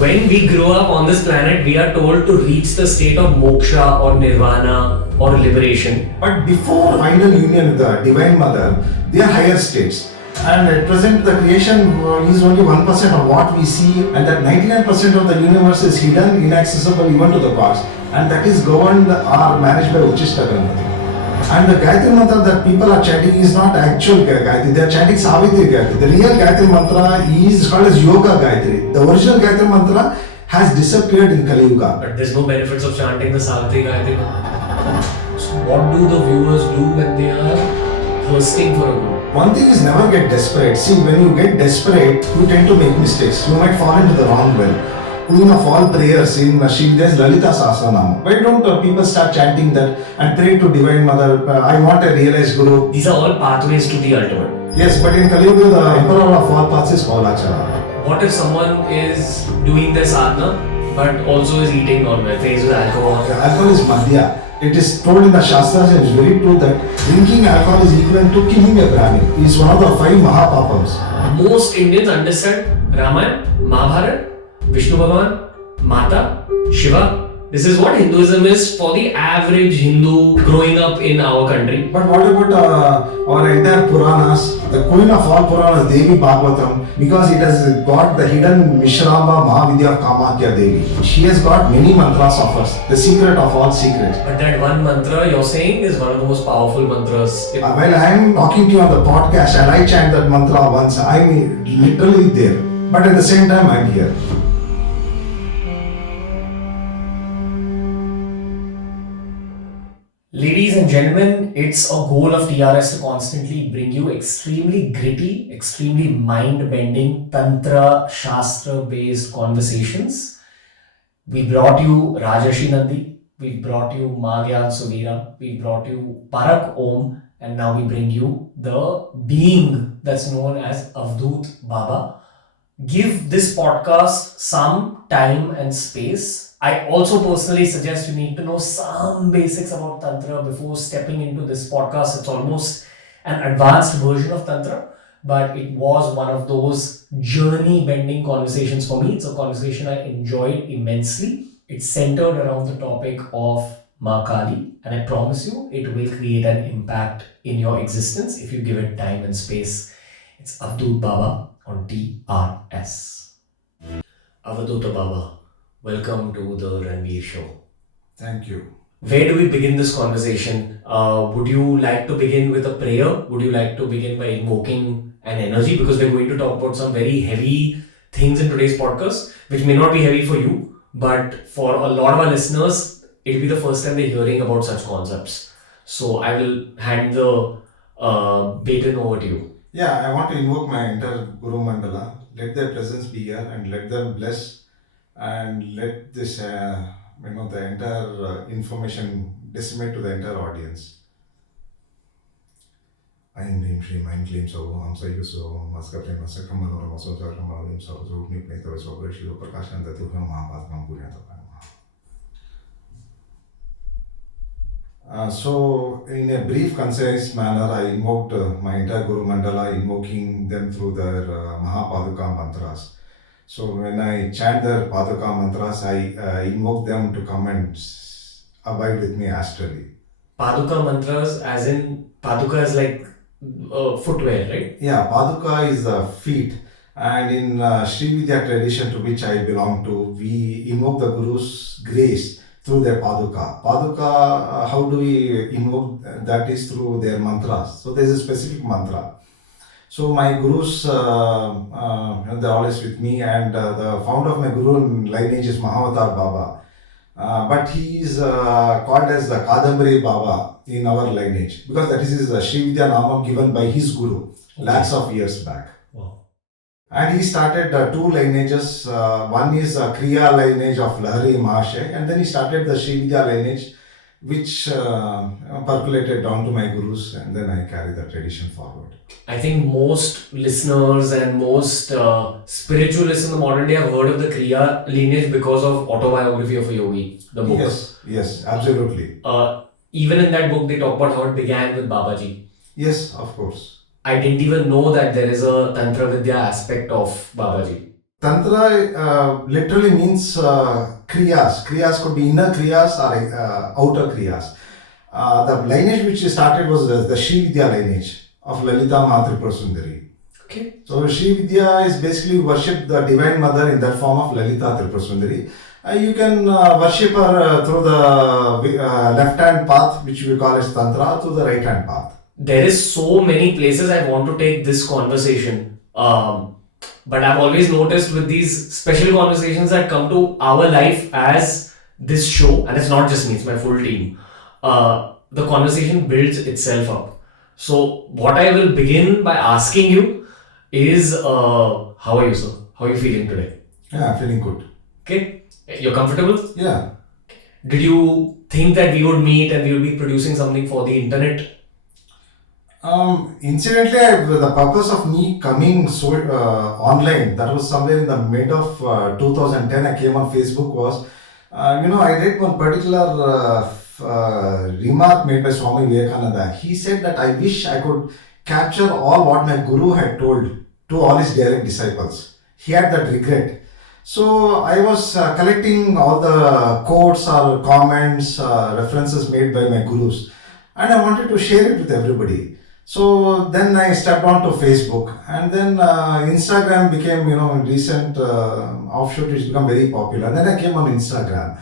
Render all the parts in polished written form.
When we grow up on this planet, we are told to reach the state of moksha or nirvana or liberation. But before final union with the Divine Mother, they are higher states. And at present, the creation is only 1% of what we see, and that 99% of the universe is hidden, inaccessible even to the gods. And that is governed or managed by Uchishta Ganpati. And the Gayatri Mantra that people are chanting is not actual Gayatri, they are chanting Savitri Gayatri. The real Gayatri Mantra is called as Yoga Gayatri. The original Gayatri Mantra has disappeared in Kali Yuga. But there's no benefits of chanting the Savitri Gayatri. So what do the viewers do when they are thirsting for a guru? One thing is never get desperate. See, when you get desperate, you tend to make mistakes. You might fall into the wrong well. Queen of all prayers in Shiva's Lalita Sahasranama. Why don't people start chanting that and pray to Divine Mother, I want a realized Guru. These are all pathways to the ultimate. Yes, but in Kali Yuga, the emperor of all paths is Kaulachara. What if someone is doing their sadhana but also is eating non-veg, faced with alcohol? Alcohol is Madhya. It is told in the Shastras and it's very true that drinking alcohol is equivalent to killing a Brahmin. It is one of the 5 Mahapapams. Most Indians understand Ramayana, Mahabharata, Vishnu Bhagavan, Mata, Shiva. This is what Hinduism is for the average Hindu growing up in our country. But what about our entire Puranas? The queen of all Puranas, Devi Bhagavatam, because it has got the hidden Mishramba Mahavidya of Kamakya Devi. She has got many mantras of us, the secret of all secrets. But that one mantra you're saying is one of the most powerful mantras. While I am talking to you on the podcast and I chant that mantra once, I am literally there. But at the same time, I am here. Ladies and gentlemen, it's a goal of TRS to constantly bring you extremely gritty, extremely mind-bending, Tantra, Shastra-based conversations. We brought you Rajarshi Nandi, we brought you Magyan Suvira, we brought you Parak Om, and now we bring you the being that's known as Avadhuta Baba. Give this podcast some time and space. I also personally suggest you need to know some basics about Tantra before stepping into this podcast. It's almost an advanced version of Tantra, but it was one of those journey-bending conversations for me. It's a conversation I enjoyed immensely. It's centered around the topic of Ma Kali, and I promise you it will create an impact in your existence if you give it time and space. It's Avadhuta Baba on TRS. Avadhuta Baba, welcome to the Ranveer show. Thank you. Where do we begin this conversation? Would you like to begin with a prayer? Would you like to begin by invoking an energy? Because we're going to talk about some very heavy things in today's podcast, which may not be heavy for you, but for a lot of our listeners, it'll be the first time they're hearing about such concepts. So I will hand the baton over to you. Yeah, I want to invoke my entire Guru Mandala. Let their presence be here and let them bless and let this, the entire information disseminate to the entire audience. I am Dream Shri Mind Claims of Hamsa Yuso, Maska Prema Sakamal or Maso Zarkamalim Sabu, Nipneta Sobrashi, Prakashan, the Tuham Mahapat So, in a brief, concise manner, I invoked my entire Guru Mandala, invoking them through their Mahapaduka mantras. So, when I chant their Paduka mantras, I invoke them to come and abide with me astrally. Paduka mantras, as in Paduka is like footwear, right? Yeah, Paduka is the feet. And in Sri Vidya tradition to which I belong to, we invoke the Guru's grace through their Paduka. Paduka, how do we invoke? That is through their mantras. So there is a specific mantra. So my Gurus, they're always with me, and the founder of my Guru lineage is Mahavatar Baba. But he is called as the Kadambari Baba in our lineage, because that is his Sri Vidya Namam given by his Guru lakhs of years back. Wow. And he started 2 lineages. One is a Kriya lineage of Lahari Mahashay, and then he started the Sri Vidya lineage, which percolated down to my Gurus, and then I carry the tradition forward. I think most listeners and most spiritualists in the modern day have heard of the Kriya lineage because of Autobiography of a Yogi, the book. Yes, absolutely. Even in that book, they talk about how it began with Babaji. Yes, of course. I didn't even know that there is a Tantra Vidya aspect of Babaji. Tantra literally means kriyas. Kriyas could be inner kriyas or outer kriyas. The lineage which started was the Sri Vidya lineage of Lalita Mahatripura Sundari. Okay. So Sri Vidya is basically worship the Divine Mother in that form of Lalita Tripura Sundari. You can worship her through the left hand path, which we call as Tantra, through the right hand path. There is so many places I want to take this conversation. But I've always noticed with these special conversations that come to our life as this show, and it's not just me, it's my full team. The conversation builds itself up. So, what I will begin by asking you is how are you, sir? How are you feeling today? Yeah, feeling good. Okay, you're comfortable? Yeah. Did you think that we would meet and we would be producing something for the internet? Incidentally, the purpose of me coming online, that was somewhere in the mid of 2010, I came on Facebook was, I read one particular remark made by Swami Vivekananda. He said that I wish I could capture all what my guru had told to all his direct disciples. He had that regret. So I was collecting all the quotes or comments, references made by my gurus, and I wanted to share it with everybody. So then I stepped onto Facebook, and then Instagram became, recent offshoot, it's become very popular. Then I came on Instagram.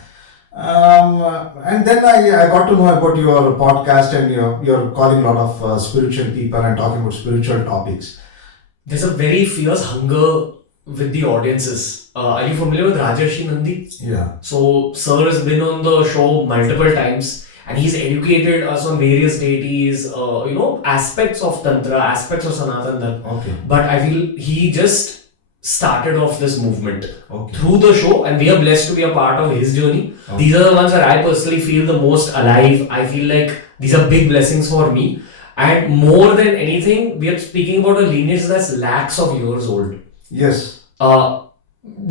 And then I got to know about your podcast, and you're calling a lot of spiritual people and talking about spiritual topics. There's a very fierce hunger with the audiences. Are you familiar with Rajarshi Nandi? Yeah. So, sir has been on the show multiple times and he's educated us on various deities, aspects of Tantra, aspects of Sanatan Dharma. Okay. But I feel he just started off this movement Okay. through the show, and we are blessed to be a part of his journey. Okay. These are the ones that I personally feel the most alive. I feel like these are big blessings for me. And more than anything, we are speaking about a lineage that's lakhs of years old. Yes. Do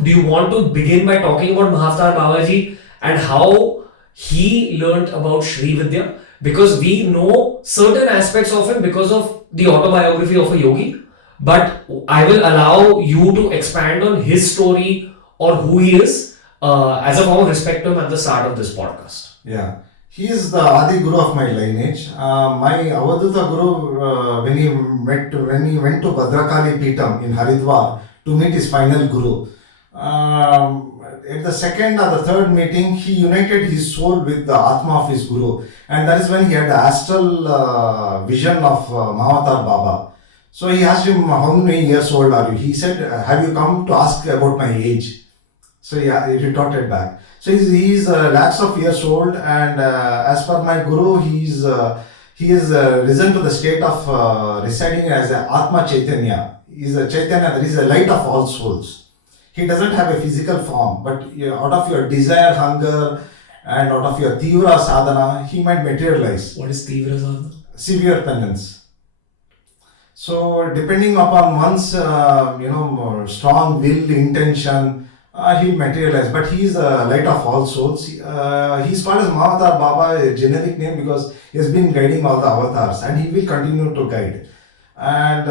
you want to begin by talking about Mahavatar Babaji and how he learnt about Sri Vidya? Because we know certain aspects of him because of the autobiography of a yogi. But I will allow you to expand on his story or who he is as a form of respect to him at the start of this podcast. Yeah. He is the Adi Guru of my lineage. My Avadhuta Guru, when he went to Bhadrakali Peetam in Haridwar to meet his final Guru, at the second or the third meeting, he united his soul with the Atma of his Guru, and that is when he had the astral vision of Mahavatar Baba. So he asked him, how many years old are you? He said, have you come to ask about my age? So he retorted back. So he's lakhs of years old, and as per my Guru, he is risen to the state of residing as a Atma Chaitanya. He is a Chaitanya, that is a light of all souls. He doesn't have a physical form, but out of your desire, hunger, and out of your Tivra Sadhana, he might materialize. What is Tivra Sadhana? Severe penance. So depending upon one's strong will, intention, he'll materialize. But he is a light of all souls. He's called as Mahavatar Baba, a generic name, because he has been guiding all the avatars, and he will continue to guide. And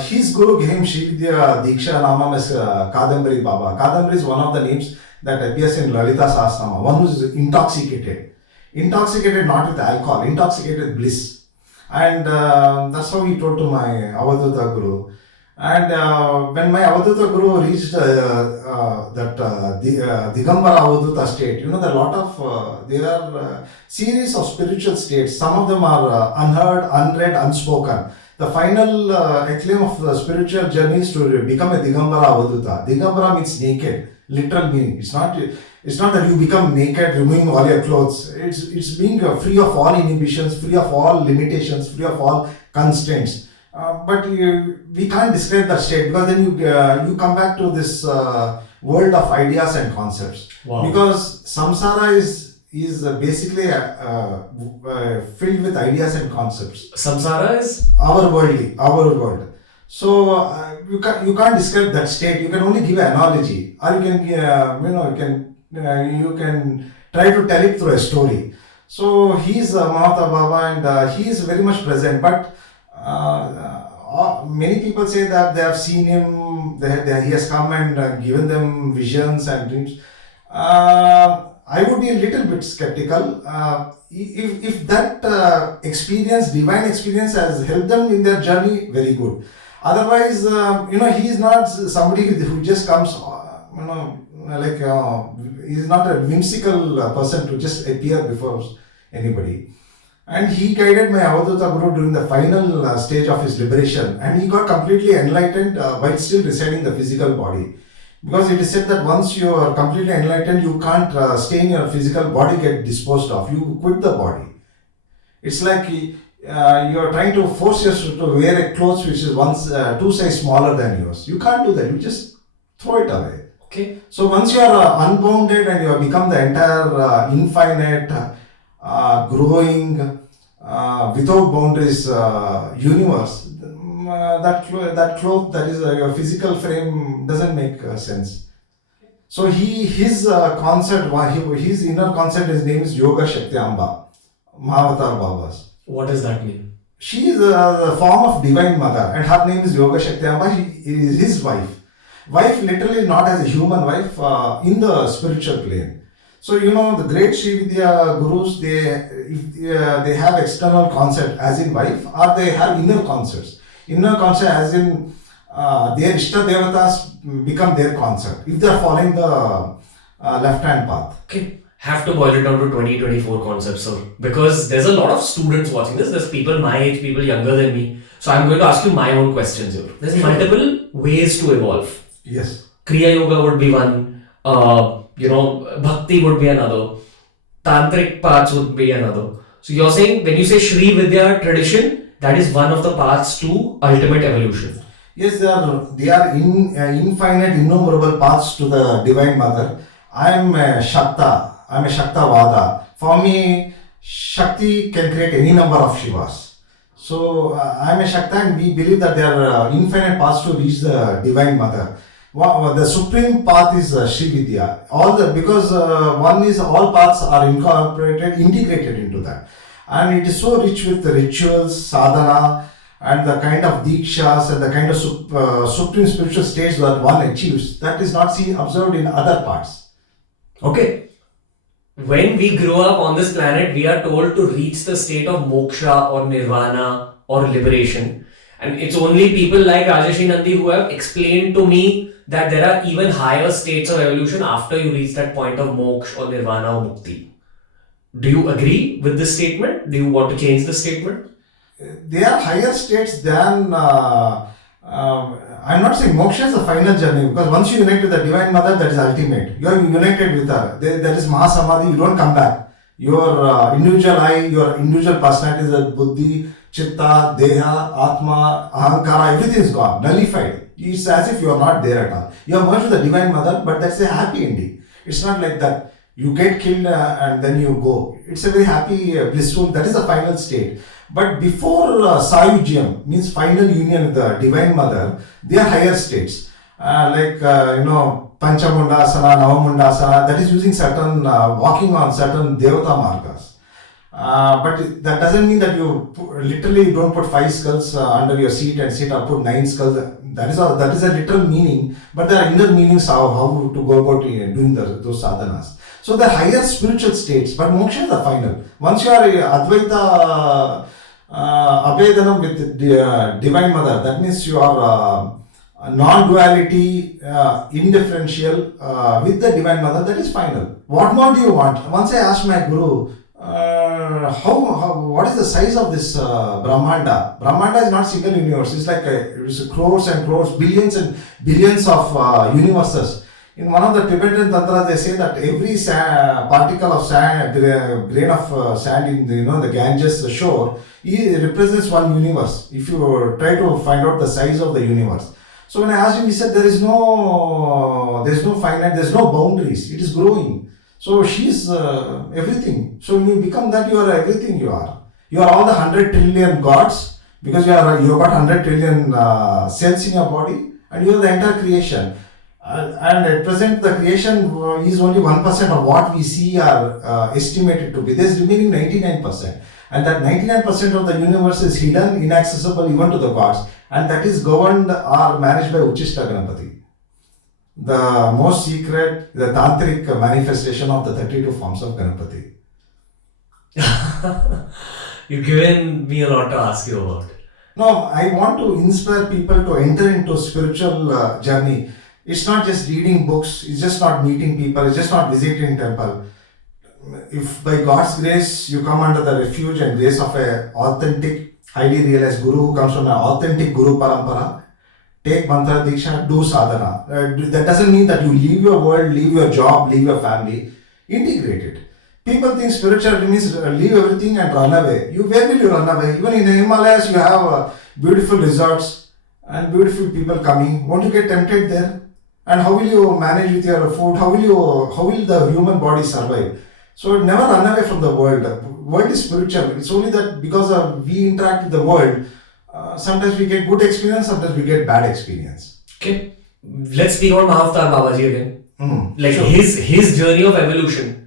his guru gave him Sri Vidya Diksha Namam as Kadambari Baba. Kadambari is one of the names that appears in Lalita Sahasranama, one who is intoxicated. Intoxicated not with alcohol, intoxicated with bliss. And that's how he told to my Avadhuta Guru. And when my Avadhuta Guru reached Digambara Avadhuta state, there are a lot of, there are series of spiritual states. Some of them are unheard, unread, unspoken. The final acclaim of the spiritual journey is to become a Digambara Avadhuta. Digambara means naked, literal meaning. It's not that you become naked, removing all your clothes. It's being free of all inhibitions, free of all limitations, free of all constraints. But we can't describe that state, because then you come back to this world of ideas and concepts. Wow. Because samsara is basically filled with ideas and concepts. Samsara is our world. So you can't describe that state. You can only give an analogy, or you can try to tell it through a story. So he is Mahavatar Baba, and he is very much present. But many people say that they have seen him, he has come and given them visions and dreams. I would be a little bit skeptical. If that experience, divine experience, has helped them in their journey, very good. Otherwise, he is not somebody who just comes, like he is not a whimsical person to just appear before anybody. And he guided my Avadhuta Guru during the final stage of his liberation, and he got completely enlightened while still residing in the physical body. Because it is said that once you are completely enlightened, you can't stay in your physical body, get disposed of. You quit the body. It's like you are trying to force yourself to wear a clothes which is once 2 sizes smaller than yours. You can't do that. You just throw it away. Okay. So once you are unbounded and you have become the entire infinite, growing, without boundaries universe, that cloth, that is your physical frame, doesn't make sense. So his concept, his inner concept, his name is Yoga Shakti Amba, Mahavatar Babas. What does that mean? She is a form of divine mother, and her name is Yoga Shakti Amba. She is his wife. Wife literally not as a human wife, in the spiritual plane. So the great Sri Vidya gurus, they have external concept as in wife, or they have inner concepts. Inner concept as in their Ishta Devatas become their concept if they are following the left hand path. Okay. Have to boil it down to 2024 concepts, sir. Because there's a lot of students watching this. There's people my age, people younger than me. So I'm going to ask you my own questions here. There's multiple ways to evolve. Yes. Kriya Yoga would be one. Bhakti would be another. Tantric paths would be another. So you're saying, when you say Sri Vidya tradition, that is one of the paths to ultimate evolution. Yes, they are infinite, innumerable paths to the Divine Mother. I am a Shakta. I am a Shaktavada. For me, Shakti can create any number of Shivas. So I am a Shakta, and we believe that there are infinite paths to reach the Divine Mother. The supreme path is Sri Vidya. Because one is all paths are integrated into that. And it is so rich with the rituals, sadhana, and the kind of dikshas and the kind of supreme spiritual states that one achieves, that is not observed in other parts. Okay. When we grow up on this planet, we are told to reach the state of moksha or nirvana or liberation. And it's only people like Rajarshi Nandi who have explained to me that there are even higher states of evolution after you reach that point of moksha or nirvana or mukti. Do you agree with this statement? Do you want to change the statement? They are higher states than, I'm not saying moksha is the final journey, because once you unite with the Divine Mother, that is ultimate. You are united with her. That is Mahasamadhi, you don't come back. Your individual I, your individual personality, the Buddhi, Chitta, Deha, Atma, Ahankara, everything is gone, nullified. It's as if you are not there at all. You are merged with the Divine Mother, but that's a happy ending. It's not like that. You get killed and then you go. It's a very happy, blissful, that is the final state. But before Sayujiam, means final union with the Divine Mother, they are higher states. Panchamundasana, Navamundasana, that is using certain, walking on certain Devata margas. But that doesn't mean that you literally don't put 5 skulls under your seat and sit or put 9 skulls. That is a literal meaning, but there are inner meanings how to go about doing those sadhanas. So the higher spiritual states, but moksha is the final. Once you are Advaita Abhedanam with the Divine Mother, that means you are non-duality, indifferential with the Divine Mother, that is final. What more do you want? Once I asked my Guru, what is the size of this Brahmanda? Brahmanda is not single universe. It's like it's crores and crores, billions and billions of universes. In one of the Tibetan tantras, they say that every particle of sand, grain of sand in the Ganges shore, it represents one universe. If you try to find out the size of the universe. So when I asked him, he said there's no finite, there's no boundaries. It is growing. So she's everything. So when you become that, you are everything you are. You are all the 100 trillion gods, because you got 100 trillion cells in your body, and you are the entire creation. And at present, the creation is only 1% of what we see are estimated to be. There's remaining 99%. And that 99% of the universe is hidden, inaccessible even to the gods. And that is governed or managed by Uchishta Ganapati. The most secret, the tantric manifestation of the 32 forms of Ganapati. You've given me a lot to ask you about. No, I want to inspire people to enter into spiritual journey. It's not just reading books, it's just not meeting people, it's just not visiting temple. If by God's grace you come under the refuge and grace of a authentic, highly realized guru who comes from an authentic guru parampara, take mantra diksha, do sadhana. That doesn't mean that you leave your world, leave your job, leave your family. Integrate it. People think spirituality means leave everything and run away. Where will you run away? Even in the Himalayas, you have beautiful resorts and beautiful people coming. Won't you get tempted there? And how will you manage with your food? How will the human body survive? So never run away from the world. The world is spiritual. It's only that because we interact with the world, sometimes we get good experience, sometimes we get bad experience. Okay, let's speak on Mahavtar Babaji again. Like Sure. his journey of evolution.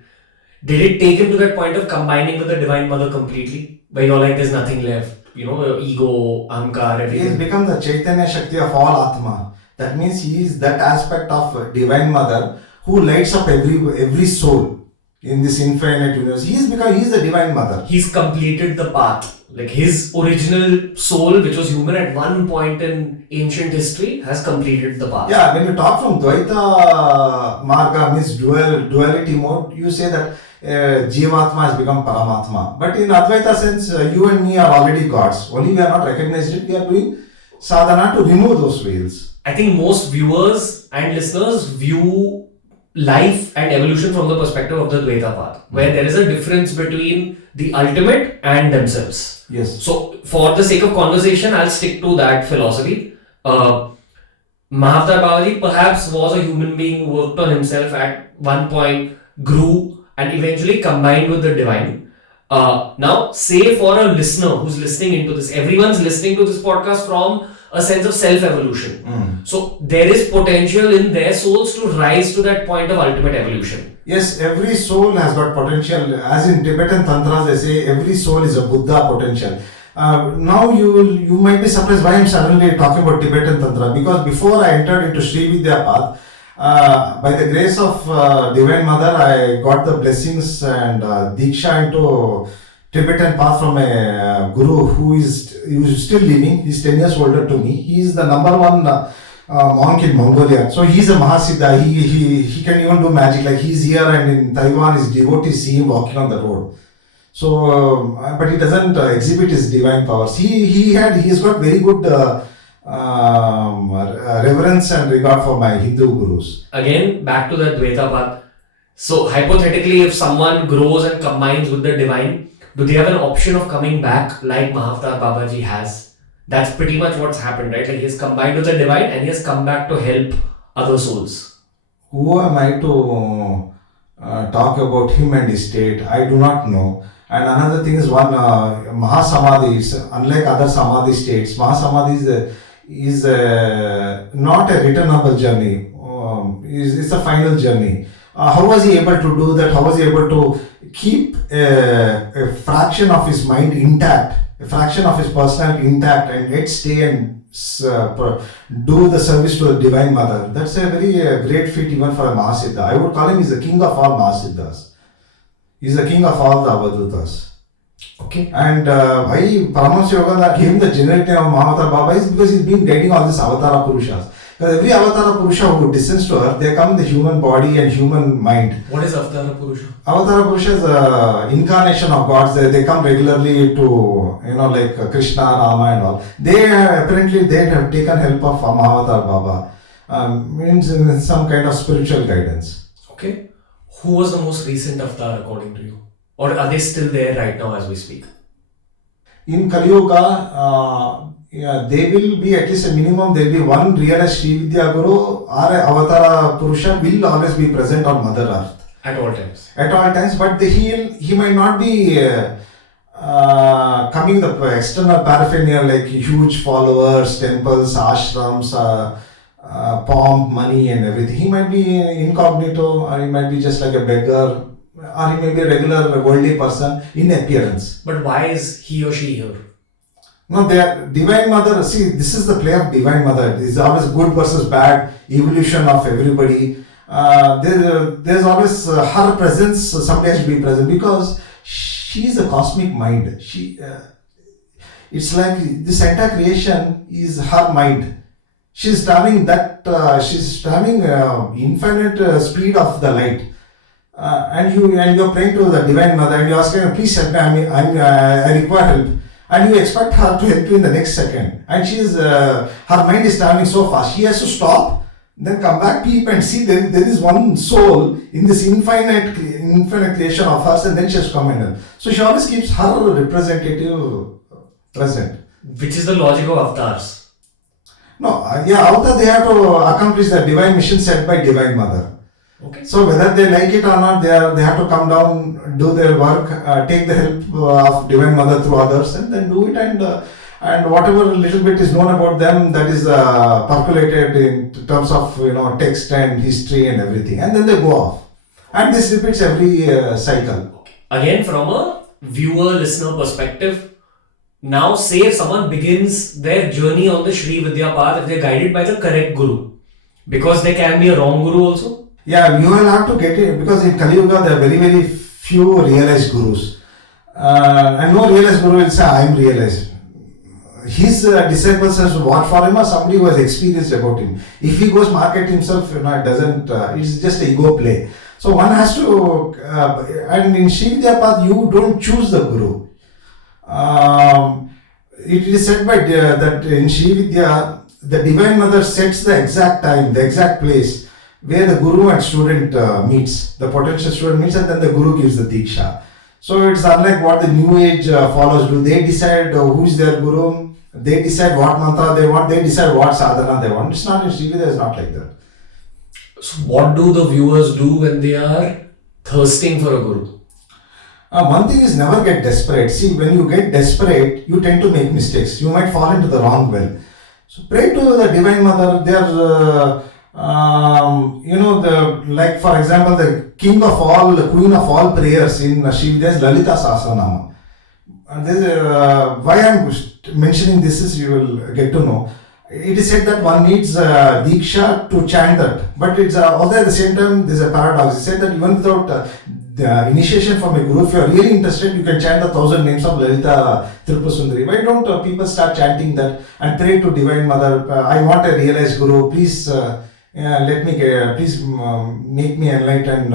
Did it take him to that point of combining with the Divine Mother completely? Where you're like, there's nothing left, ego, ahankar, He everything. has become the Chaitanya Shakti of all Atma. That means he is that aspect of Divine Mother who lights up every soul in this infinite universe. He is the Divine Mother. He's completed the path. Like his original soul, which was human at one point in ancient history, has completed the path. Yeah, when you talk from Dvaita Marga, means duality mode, you say that Jivatma has become Paramatma. But in Advaita sense, you and me are already gods. Only we are not recognized it. We are doing sadhana to remove those veils. I think most viewers and listeners view life and evolution from the perspective of the Dvaita path, where there is a difference between the ultimate and themselves. Yes. So, for the sake of conversation, I'll stick to that philosophy. Mahavtar Babaji perhaps was a human being, worked on himself at one point, grew, and eventually combined with the divine. Now, say for a listener who's listening into this, everyone's listening to this podcast from a sense of self-evolution. So, there is potential in their souls to rise to that point of ultimate evolution. Yes, every soul has got potential. As in Tibetan Tantras, they say every soul is a Buddha potential. Now you might be surprised why I'm suddenly talking about Tibetan Tantra, because before I entered into Sri Vidya path, by the grace of Divine Mother, I got the blessings and Diksha into Tibetan path from a guru who is still living. He's 10 years older to me. He is the number one monk in Mongolia. So he's a Mahasiddha. He can even do magic. Like he's here, and in Taiwan, his devotees see him walking on the road. So, but he doesn't exhibit his divine powers. He has got very good reverence and regard for my Hindu gurus. Again, back to the Dvaita path. So, hypothetically, if someone grows and combines with the divine, do they have an option of coming back like Mahavtar Babaji has? That's pretty much what's happened, right? Like he has combined with the divine and he has come back to help other souls. Who am I to talk about him and his state? I do not know. And another thing is Mahasamadhi, unlike other Samadhi states, Mahasamadhi is not a returnable journey. It's a final journey. How was he able to do that? How was he able to keep a fraction of his mind intact, a fraction of his personality intact, and yet stay and do the service to the Divine Mother? That's a very great feat even for a Mahasiddha. I would call him he's the king of all Mahasiddhas. He's the king of all the Avadhutas. Okay. And why Paramahansa Yogananda gave him the generic name of Mahavtar Baba is because he's been guiding all these Avatara Purushas. Because every Avatara Purusha who descends to earth, they come in the human body and human mind. What is Avatara Purusha? Avatara Purusha is an incarnation of gods. They come regularly to, like Krishna, Rama and all. They have taken help of Mahavatar Baba. Means in some kind of spiritual guidance. Okay. Who was the most recent avatar according to you? Or are they still there right now as we speak? In Kali Yuga, they will be at least a minimum, there will be one realized Sri Vidya Guru or Avatara Purusha will always be present on Mother Earth. At all times. At all times, but he might not be coming the external paraphernalia like huge followers, temples, ashrams, pomp, money and everything. He might be incognito, or he might be just like a beggar, or he may be a regular worldly person in appearance. But why is he or she here? No, they are divine mother. See, this is the play of divine mother. It's always good versus bad, evolution of everybody. There's always her presence. Somebody has to be present because she is a cosmic mind. It's like this entire creation is her mind. She's traveling infinite speed of the light. You're praying to the divine mother and you're asking her, please help me. I require help. And you expect her to help you in the next second. And her mind is traveling so fast. She has to stop, then come back, peep and see there is one soul in this infinite creation of hers, and then she has to come and help. So she always keeps her representative present. Which is the logic of avatars. No, Avadhuta, they have to accomplish the divine mission set by divine mother. Okay. So whether they like it or not, they have to come down, do their work, take the help of divine mother through others, and then do it. And whatever little bit is known about them, that is percolated in terms of text and history and everything, and then they go off. And this repeats every cycle. Again, from a viewer-listener perspective, now say if someone begins their journey on the Sri Vidya path, if they're guided by the correct guru, because there can be a wrong guru also. Yeah, you will have to get it, because in Kali Yuga there are very, very few realized gurus. And no realized guru will say, I am realized. His disciples has to watch for him, or somebody who has experienced about him. If he goes market himself, it doesn't, it's just an ego play. So one has to, and in Sri Vidya path, you don't choose the guru. It is said by that in Sri Vidya, the divine mother sets the exact time, the exact place where the guru and student meets, the potential student meets, and then the guru gives the diksha. So it's unlike what the new age followers do. They decide who is their guru, they decide what mantra they want, they decide what sadhana they want. It's not in Sri Vidya, it's not like that. So what do the viewers do when they are thirsting for a guru? One thing is never get desperate. See, when you get desperate, you tend to make mistakes. You might fall into the wrong well. So pray to the divine mother. They are like for example, the king of all, the queen of all prayers in Sri Vidya is Lalita Sahasranama. And why I am mentioning this is you will get to know. It is said that one needs diksha to chant that, but it's also at the same time there's a paradox. It's said that even without the initiation from a guru, if you are really interested, you can chant the 1,000 names of Lalita Tripurasundari. Why don't people start chanting that and pray to Divine Mother? I want a realized guru. Please. Please make me enlightened.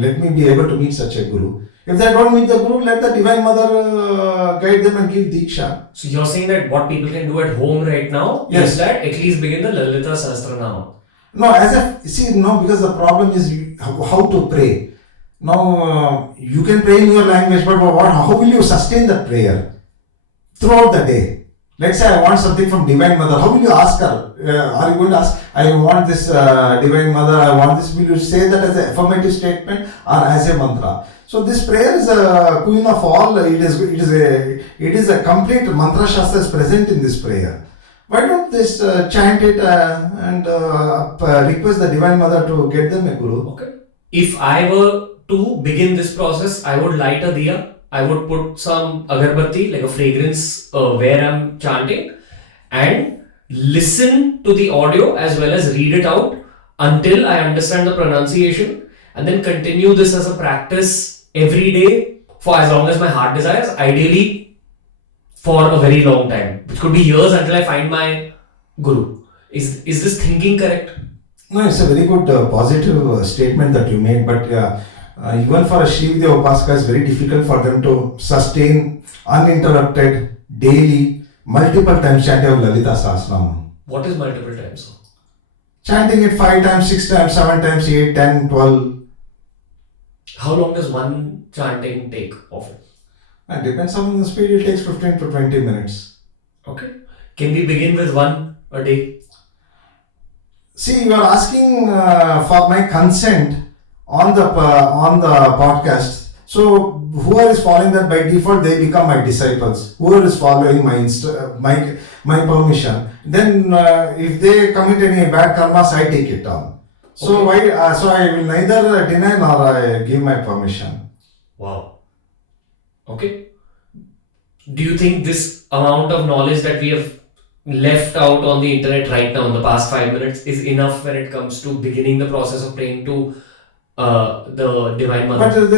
Let me be able to meet such a guru. If they don't meet the guru, let the divine mother guide them and give diksha. So you're saying that what people can do at home right now is that at least begin the Lalita Sahasranama. No, because the problem is how to pray. Now you can pray in your language, but how will you sustain that prayer throughout the day? Let's say I want something from Divine Mother. How will you ask her? Are you going to ask, I want this Divine Mother, I want this? Will you say that as an affirmative statement or as a mantra? So this prayer is a queen of all. It is a complete mantra shastra is present in this prayer. Why don't they chant it and request the Divine Mother to get them a guru? Okay. If I were to begin this process, I would light a diya. I would put some agarbatti, like a fragrance, where I'm chanting, and listen to the audio as well as read it out until I understand the pronunciation, and then continue this as a practice every day for as long as my heart desires, ideally for a very long time, which could be years until I find my guru. Is this thinking correct? No, it's a very good positive statement that you made, but even for a Sri Vidya Upasaka, it's very difficult for them to sustain uninterrupted, daily, multiple times chanting of Lalita Sahasranama. What is multiple times? Chanting it 5 times, 6 times, 7 times, 8, 10, 12. How long does one chanting take of it? It depends on the speed, it takes 15 to 20 minutes. Okay. Can we begin with one a day? See, you are asking for my consent on the podcast. So whoever is following that by default, they become my disciples. Whoever is following my permission, then if they commit any bad karmas, I take it on. So Okay. so I will neither deny nor I give my permission. Wow. Okay. Do you think this amount of knowledge that we have left out on the internet right now in the past 5 minutes is enough when it comes to beginning the process of praying to the Divine Mother? But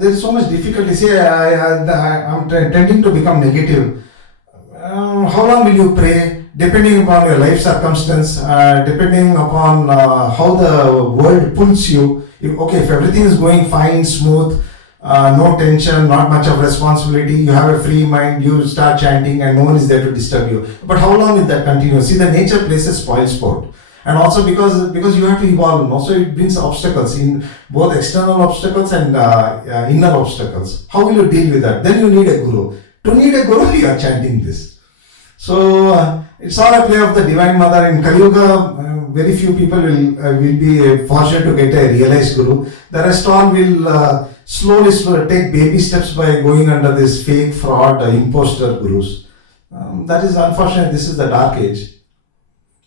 there is so much difficulty. See, I'm tending to become negative. How long will you pray? Depending upon your life circumstance, depending upon how the world pulls you. If everything is going fine, smooth, no tension, not much of responsibility, you have a free mind, you start chanting and no one is there to disturb you. But how long will that continue? See, the nature places spoil sport. And also because you have to evolve, also it brings obstacles, in both external obstacles and inner obstacles. How will you deal with that? Then you need a guru. To need a guru, you are chanting this. So it's all a play of the Divine Mother. In Kali Yuga, very few people will be fortunate to get a realized guru. The rest all will slowly take baby steps by going under this fake, fraud, imposter gurus. That is unfortunate. This is the dark age.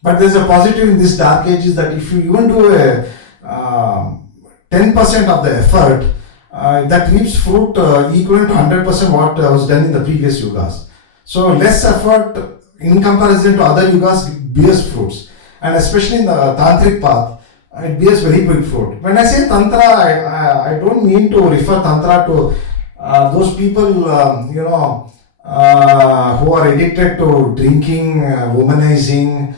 But there's a positive in this dark age is that if you even do a 10% of the effort, that reaps fruit equivalent to 100% what was done in the previous yugas. So less effort in comparison to other yugas bears fruits, and especially in the tantric path, it bears very big fruit. When I say tantra, I don't mean to refer tantra to those people who are addicted to drinking, womanizing,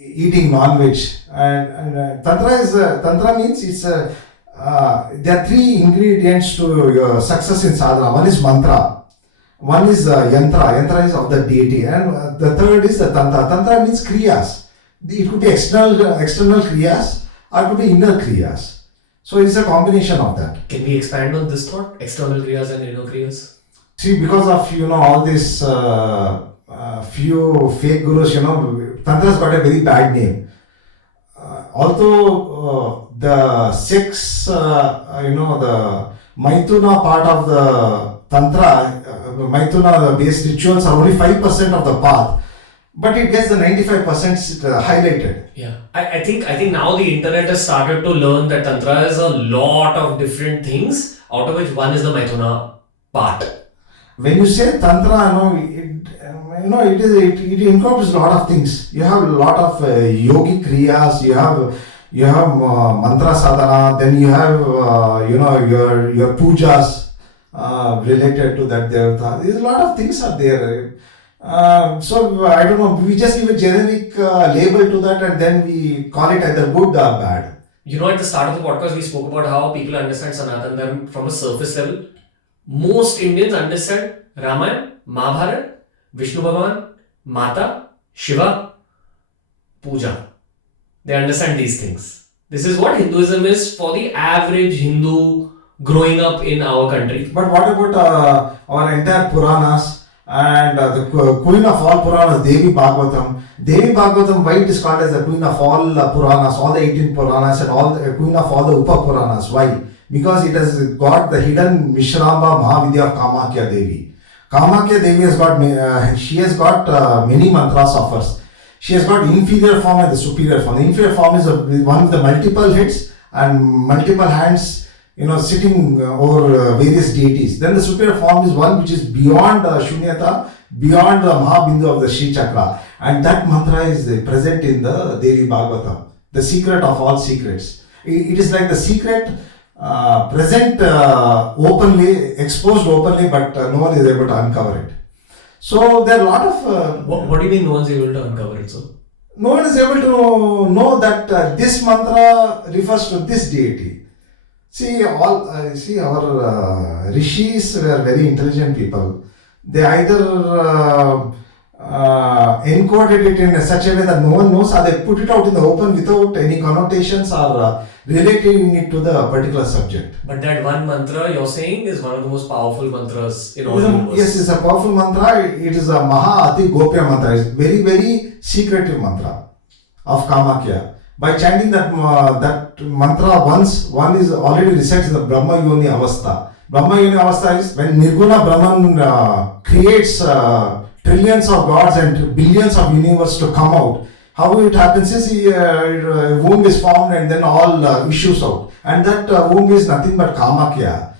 eating non-veg. And tantra means there are three ingredients to your success in sadhana. One is mantra. One is yantra. Yantra is of the deity, and the third is the tantra. Tantra means kriyas. It could be external kriyas or it could be inner kriyas. So it's a combination of that. Can we expand on this thought? External kriyas and inner kriyas? See, because of all this few fake gurus, tantra's got a very bad name. Although the sex, the Maithuna part of the Tantra, Maithuna based rituals are only 5% of the path, but it gets the 95% highlighted. Yeah, I think now the internet has started to learn that Tantra is a lot of different things, out of which one is the Maithuna part. When you say Tantra, it incorporates a lot of things. You have a lot of yogic kriyas, you have mantra sadhana, then you have your pujas related to that devata. There's a lot of things are there. So I don't know, we just give a generic label to that and then we call it either good or bad. At the start of the podcast we spoke about how people understand Sanatan Dharma from a surface level. Most Indians understand Ramayana, Mahabharata, Vishnu Bhagavan, Mata, Shiva, Puja. They understand these things. This is what Hinduism is for the average Hindu growing up in our country. But what about our entire Puranas and the queen of all Puranas, Devi Bhagavatam? Devi Bhagavatam, why it is called as the queen of all Puranas, all the 18 Puranas and all the queen of all the Upa Puranas? Why? Because it has got the hidden Mishramba Mahavidya of Kamakya Devi. Kamakya Devi has got many mantras of hers. She has got inferior form and the superior form. The inferior form is one with the multiple heads and multiple hands, sitting over various deities. Then the superior form is one which is beyond Shunyata, beyond the Mahabindu of the Sri Chakra. And that mantra is present in the Devi Bhagavatam, the secret of all secrets. It is like the secret present openly, exposed openly, but no one is able to uncover it. So there are a lot of... What do you mean no one is able to uncover it, sir? No one is able to know that this mantra refers to this deity. See, our rishis were very intelligent people. They either encoded it in such a way that no one knows, or they put it out in the open without any connotations or relating it to the particular subject. But that one mantra you're saying is one of the most powerful mantras in all the universe. Yes, it's a powerful mantra. It is a Maha-Ati Gopya mantra. It's very, very secretive mantra of Kamakya. By chanting that mantra once, one is already resides in the Brahma Yoni Avastha. Brahma Yoni Avastha is when Nirguna Brahman creates trillions of gods and billions of universe to come out. How it happens is womb is formed and then all issues out. And that womb is nothing but Kamakya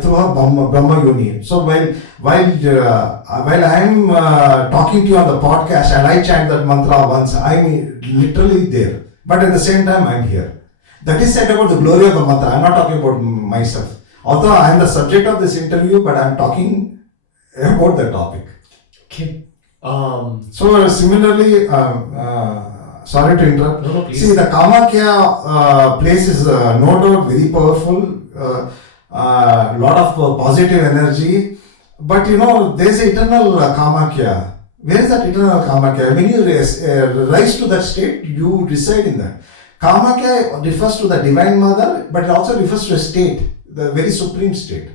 through her Brahma Yoni. So while I am talking to you on the podcast and I chant that mantra once, I am literally there. But at the same time, I am here. That is said about the glory of the mantra. I am not talking about myself. Although I am the subject of this interview, but I am talking about the topic. Okay. So similarly, sorry to interrupt. No, please. See, the Kamakya place is no doubt very powerful. Lot of positive energy. But there's eternal Kamakya. Where is that eternal Kamakya? When you rise to that state, you reside in that. Kamakya refers to the Divine Mother, but it also refers to a state, the very supreme state.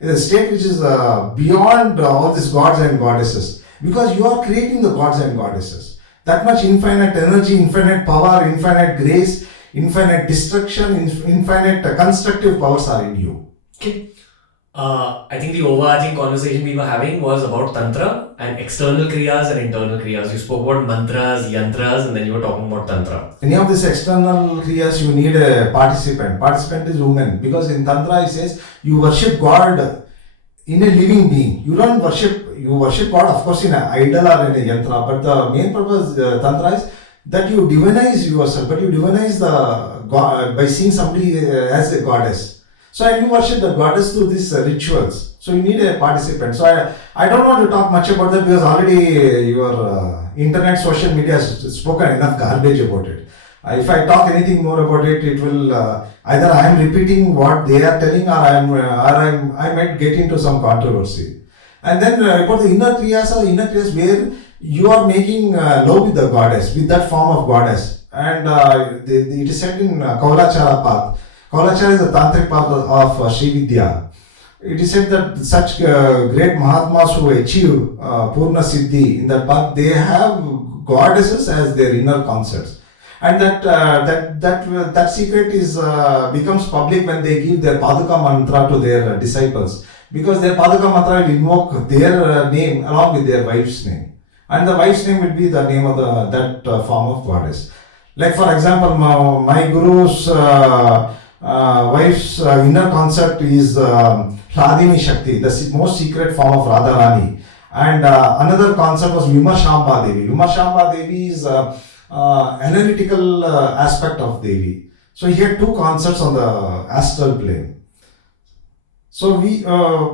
It's a state which is beyond all these gods and goddesses. Because you are creating the gods and goddesses. That much infinite energy, infinite power, infinite grace, infinite destruction, infinite constructive powers are in you. Okay. I think the overarching conversation we were having was about Tantra and external Kriyas and internal Kriyas. You spoke about mantras, yantras, and then you were talking about Tantra. Any of these external Kriyas, you need a participant. Participant is woman. Because in Tantra it says, you worship God in a living being. You don't worship, you worship God of course in an idol or in a yantra. But the main purpose Tantra is that you divinize yourself. But you divinize the God by seeing somebody as a goddess. So you worship the goddess through these rituals. So you need a participant. So I don't want to talk much about that because already your internet, social media has spoken enough garbage about it. If I talk anything more about it, it will either I am repeating what they are telling or I might get into some controversy. And then about the inner kriyas where you are making love with the goddess, with that form of goddess. And it is said in Kaulachara path. Kaulachara is the tantric path of Sri Vidya. It is said that such great Mahatmas who achieve Purna Siddhi in that path, they have goddesses as their inner concerts. And that secret is becomes public when they give their Paduka mantra to their disciples. Because their Paduka mantra will invoke their name along with their wife's name. And the wife's name will be the name of that form of goddess. Like for example, my Guru's wife's inner concept is Hladini Shakti, the most secret form of Radharani. And another concept was Vimashamba Devi. Vimashamba Devi is analytical aspect of Devi. So he had two concepts on the astral plane. So we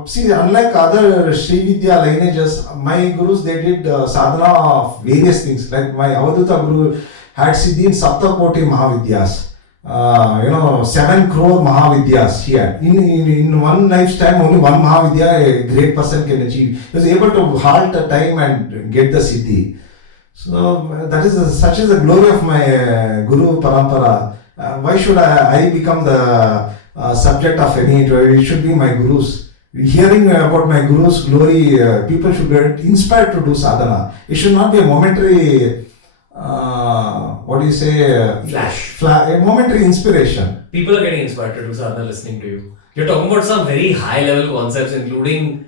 see, unlike other Sri Vidya lineages, my gurus, they did sadhana of various things. Like my Avadhuta Guru had Siddhi in Saptakoti Mahavidyas. 7 crore Mahavidyas he had. In one lifetime, only one Mahavidya a great person can achieve. He was able to halt a time and get the Siddhi. So that is such is the glory of my Guru Parampara. Why should I become the subject of any? It should be my Gurus. Hearing about my Guru's glory, people should get inspired to do sadhana. It should not be a momentary, a momentary inspiration. People are getting inspired to do sadhana listening to you. You're talking about some very high level concepts, including,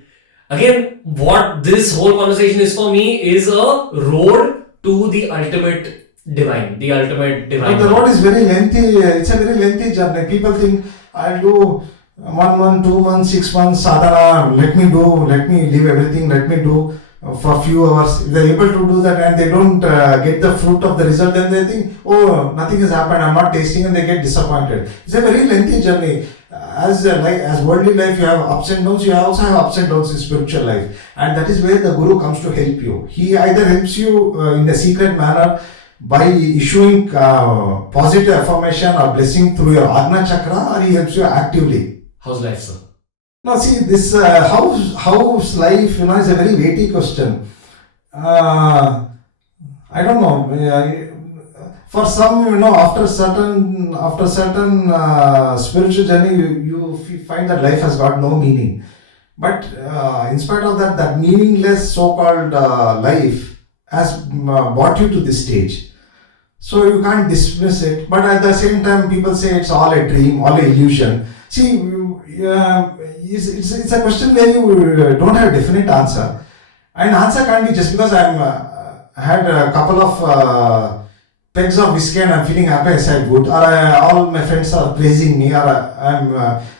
again, what this whole conversation is for me is a road to the ultimate divine. But the road is very lengthy. It's a very lengthy journey. People think, I'll do 1 month, 2 months, 6 months sadhana. Let me leave everything. Let me do for a few hours. If they're able to do that and they don't get the fruit of the result, then they think, oh, nothing has happened. I'm not tasting, and they get disappointed. It's a very lengthy journey. As worldly life, you have ups and downs. You also have ups and downs in spiritual life, and that is where the Guru comes to help you. He either helps you in a secret manner by issuing positive affirmation or blessing through your Agna Chakra, or he helps you actively. How's life, sir? Now see, this how's life, is a very weighty question. I don't know. For some, after certain spiritual journey, you find that life has got no meaning. But in spite of that, that meaningless so-called life has brought you to this stage. So you can't dismiss it. But at the same time, people say it's all a dream, all an illusion. See, it's a question where you don't have a definite answer. And answer can't be just because I had a couple of pegs of whiskey and I'm feeling happy, I said good, or all my friends are praising me, or I'm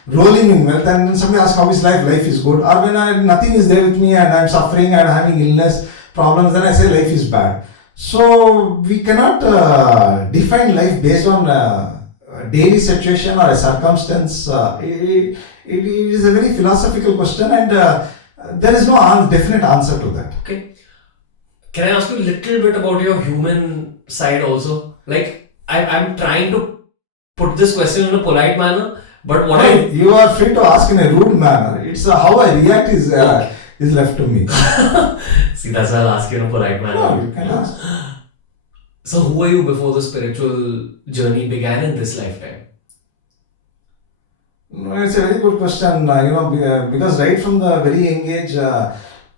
rolling in wealth, and then somebody asks how is life, life is good, or when nothing is there with me and I'm suffering and having illness, problems, then I say life is bad. So we cannot define life based on a daily situation or a circumstance. It is a very philosophical question, and there is no definite answer to that. Okay. Can I ask you a little bit about your human side also? Like, I'm trying to put this question in a polite manner, but what Hey, you are free to ask in a rude manner. It's how I react is left to me. See, that's why I'll ask you in a polite manner. No, you can ask. So, who were you before the spiritual journey began in this lifetime? No, it's a very good question. Because right from the very young age,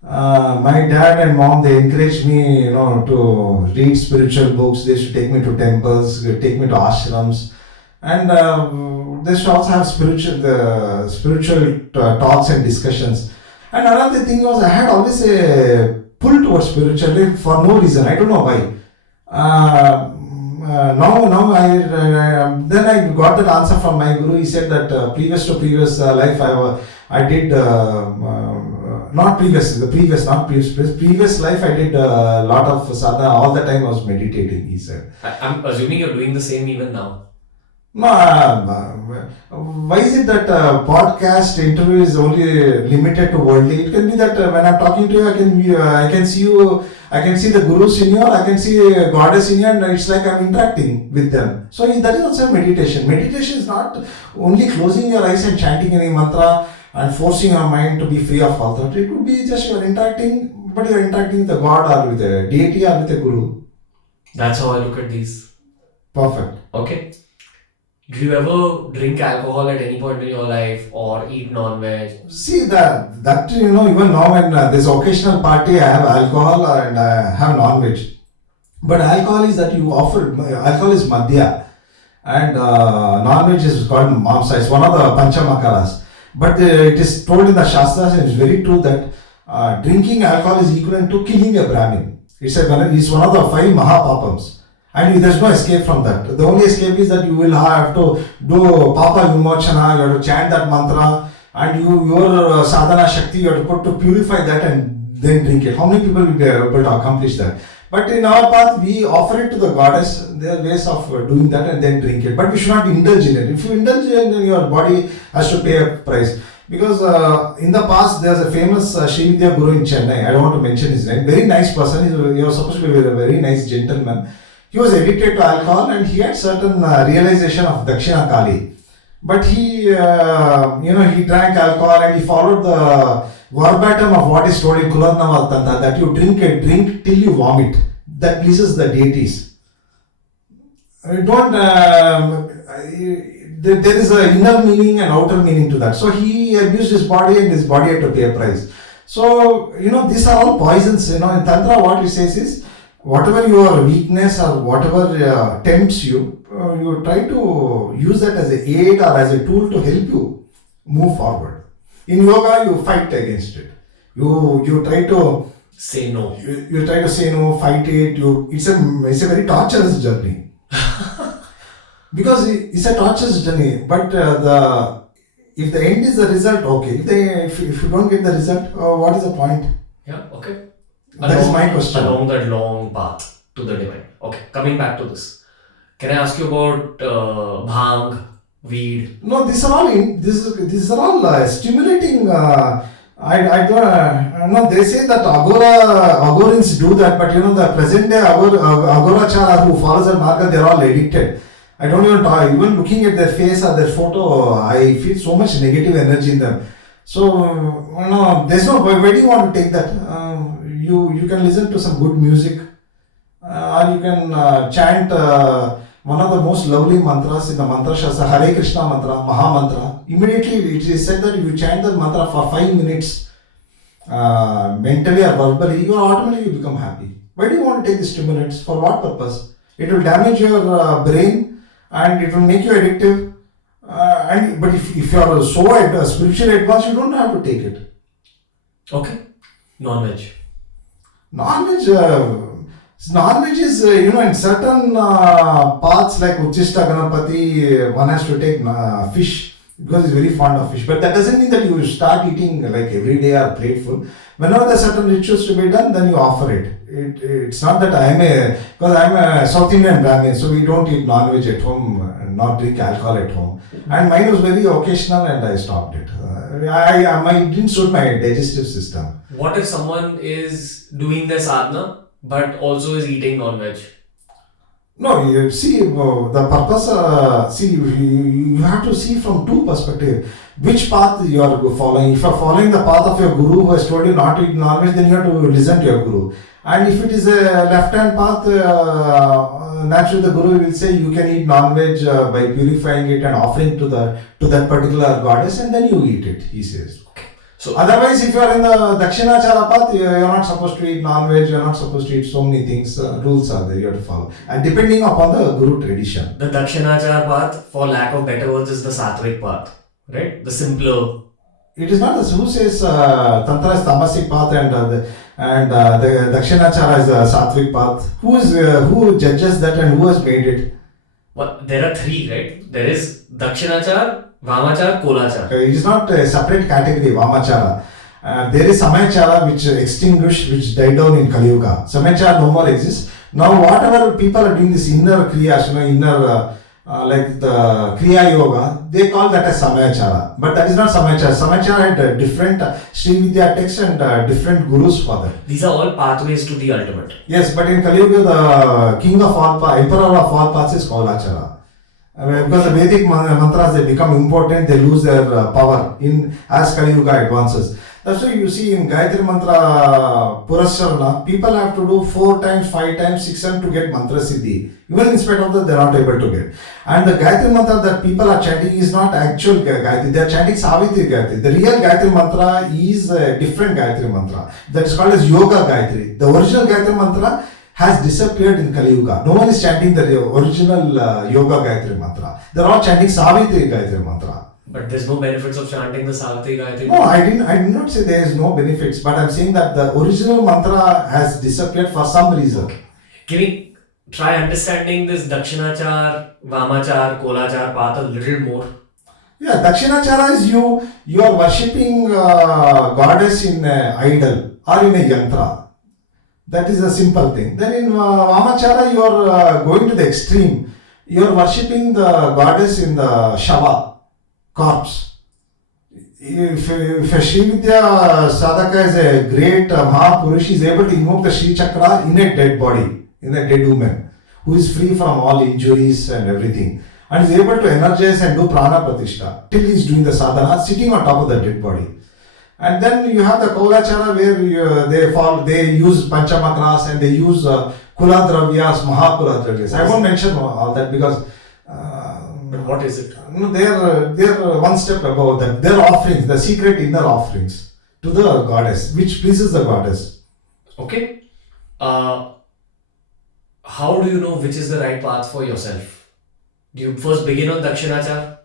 my dad and mom, they encouraged me, to read spiritual books. They should take me to temples, take me to ashrams, and they should also have spiritual talks and discussions. And another thing was, I had always a pull towards spirituality for no reason. I don't know why. Now then I got that answer from my guru. He said that previous life I did previous life I did a lot of sadhana. All the time I was meditating, he said. I'm assuming you're doing the same even now. No, why is it that podcast interview is only limited to worldly? It can be that when I'm talking to you, I can see you, I can see the gurus in you, or I can see a goddess in you, and it's like I'm interacting with them. So that is also meditation. Meditation is not only closing your eyes and chanting any mantra and forcing your mind to be free of all thought. It could be just you're interacting, but you're interacting with a god or with a deity or with a guru. That's how I look at these. Perfect. Okay. Do you ever drink alcohol at any point in your life or eat non-veg? See that even now when there's occasional party, I have alcohol and I have non-veg. But alcohol is that you offer, alcohol is madhya, and non-veg is called mamsa. It's one of the panchamakaras. But it is told in the Shastras, and it's very true that drinking alcohol is equivalent to killing a Brahmin. It's one of the 5 Mahapapams. And there's no escape from that. The only escape is that you will have to do Papa Vimochana, you have to chant that mantra, and your sadhana shakti you have to put to purify that and then drink it. How many people will be able to accomplish that? But in our path, we offer it to the goddess. There are ways of doing that and then drink it. But we should not indulge in it. If you indulge in it, your body has to pay a price. Because in the past, there's a famous Sri Vidya Guru in Chennai. I don't want to mention his name. Very nice person. He was supposed to be a very nice gentleman. He was addicted to alcohol and he had certain realization of Dakshina Kali. But he drank alcohol and he followed the verbatim of what is told in Kulanava Tantra, that you drink till you vomit. That pleases the deities. There is an inner meaning and outer meaning to that. So he abused his body and his body had to pay a price. So, these are all poisons. In Tantra, what it says is, whatever your weakness or whatever tempts you, you try to use that as an aid or as a tool to help you move forward. In yoga, you fight against it. You try to say no. You try to say no, fight it. It's a very torturous journey. Because it's a torturous journey. But if the end is the result, okay. If you don't get the result, what is the point? Yeah. Okay. That is my question. Along that long path to the divine. Okay, coming back to this. Can I ask you about bhang, weed? No, these are all stimulating. I don't know. They say that agorins do that, but the present day agorachara who follows that marga, they're all addicted. I don't even talk. Even looking at their face or their photo, I feel so much negative energy in them. So there's no. Where do you want to take that? You can listen to some good music, or you can chant one of the most lovely mantras in the mantra shastra, Hare Krishna mantra, Maha mantra. Immediately it is said that if you chant that mantra for 5 minutes, mentally or verbally, you automatically become happy. Why do you want to take the stimulants? For what purpose? It will damage your brain and it will make you addictive. But if you are so spiritually advanced, you don't have to take it. Okay. Non-veg. Non-veg, Non-veg is, in certain paths like Uchishta Ganapati, one has to take fish because he's very fond of fish. But that doesn't mean that you start eating like every day or plateful. Whenever there are certain rituals to be done, then you offer it. It's not that because I'm a South Indian Brahmin, so we don't eat non-veg at home, not drink alcohol at home. And mine was very occasional and I stopped it. It didn't suit my digestive system. What if someone is doing their sadhana but also is eating non-veg? No, you see, the purpose, you have to see from two perspectives. Which path you are following. If you are following the path of your guru who has told you not to eat non-veg, then you have to listen to your guru. And if it is a left-hand path, naturally the guru will say you can eat non-veg by purifying it and offering to that particular goddess, and then you eat it, he says. So Otherwise, if you are in the Dakshinachara path, you are not supposed to eat non-veg, you are not supposed to eat so many things, rules are there you have to follow. And depending upon the guru tradition. the Dakshinachara path, for lack of better words, is the Sattvic path, right? The simpler. It is not who says Tantra is Tamasic path and the Dakshinachara is the Sattvic path. Who judges that and who has made it? Well, there are three, right? There is Dakshinachar, Vamachar, Kolachar. It is not a separate category, Vamachara. There is Samayachara which extinguished, which died down in Kali Yuga. Samayachara no more exists. Now whatever people are doing this inner kriyas, like the Kriya Yoga, they call that as Samayachara. But that is not Samayachara. Samayachara had different Sri Vidya texts and different gurus for that. These are all pathways to the ultimate. Yes, but in Kali Yuga, the king of all paths, emperor of all paths is Kaulachara. Because the Vedic mantras, they become important, they lose their power as Kali Yuga advances. That's why you see in Gayatri Mantra Purasharana, people have to do 4 times, 5 times, 6 times to get Mantra Siddhi. Even in spite of that, they are not able to get. And the Gayatri Mantra that people are chanting is not actual Gayatri, they are chanting Savitri Gayatri. The real Gayatri Mantra is a different Gayatri Mantra. That is called as Yoga Gayatri. The original Gayatri Mantra has disappeared in Kali Yuga. No one is chanting the original Yoga Gayatri Mantra. They are all chanting Savitri Gayatri Mantra. But there's no benefits of chanting the Savitri Gayatri. No, I did not say there is no benefits, but I'm saying that the original mantra has disappeared for some reason. Okay. Can we try understanding this Dakshinachar, Vamachar, Kolachar path a little more? Yeah, Dakshinachara is you are worshipping goddess in an idol or in a yantra. That is a simple thing. Then in Vamachara you are going to the extreme. You are worshipping the goddess in the Shava. Corpse. If a Sri Vidya Sadhaka is a great Mahapurush, is able to invoke the Sri Chakra in a dead body, in a dead woman, who is free from all injuries and everything, and is able to energize and do prana pratishtha till he is doing the sadhana, sitting on top of the dead body. And then you have the Kaulachara where they use Panchamakras and they use Kula Dravyas, Mahakula Dravyas. I won't mention all that because. But what is it? No, they are one step above that. They are offerings, the secret inner offerings to the goddess, which pleases the goddess. Okay. How do you know which is the right path for yourself? Do you first begin on Dakshinachar?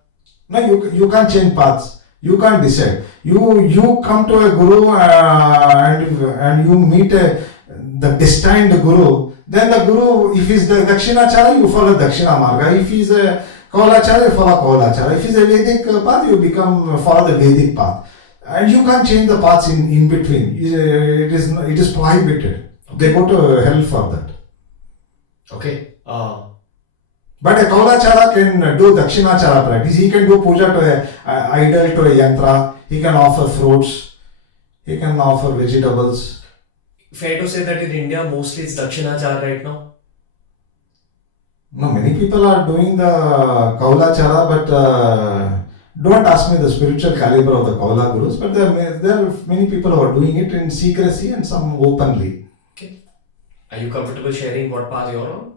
No, you can't change paths. You can't decide. You come to a guru and you meet the destined guru. Then the guru, if he's the Dakshinachara, you follow Dakshina Marga. If he's a Kaulachara, you follow Kaulachara. If it's a Vedic path, you follow the Vedic path. And you can't change the paths in between. It is prohibited. They go to hell for that. Okay. But a Kaulachara can do Dakshinachara practice. He can do puja to a idol, to a yantra. He can offer fruits. He can offer vegetables. Fair to say that in India, mostly it's Dakshinachar right now? No, many people are doing the Kaulachara, but don't ask me the spiritual caliber of the Kaula gurus, but there are many people who are doing it in secrecy and some openly. Okay. Are you comfortable sharing what path you're on?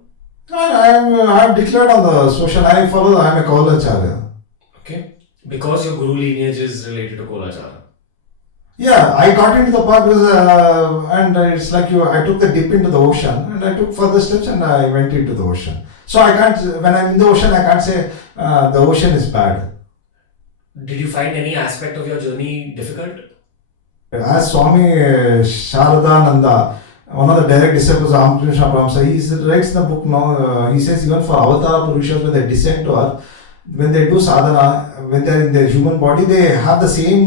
I have declared on the social, I am a Kaulacharya. Okay. Because your guru lineage is related to Kolachara. Yeah, I got into the path because, and it's like I took the dip into the ocean and I took further steps and I went into the ocean. So I can't, when I'm in the ocean, I can't say the ocean is bad. Did you find any aspect of your journey difficult? As Swami Sharadananda one of the direct disciples of Ramakrishna Paramsa, he writes in the book now, he says even for Avatara Purushas, when they descend to earth, when they do sadhana, when they are in their human body, they have the same,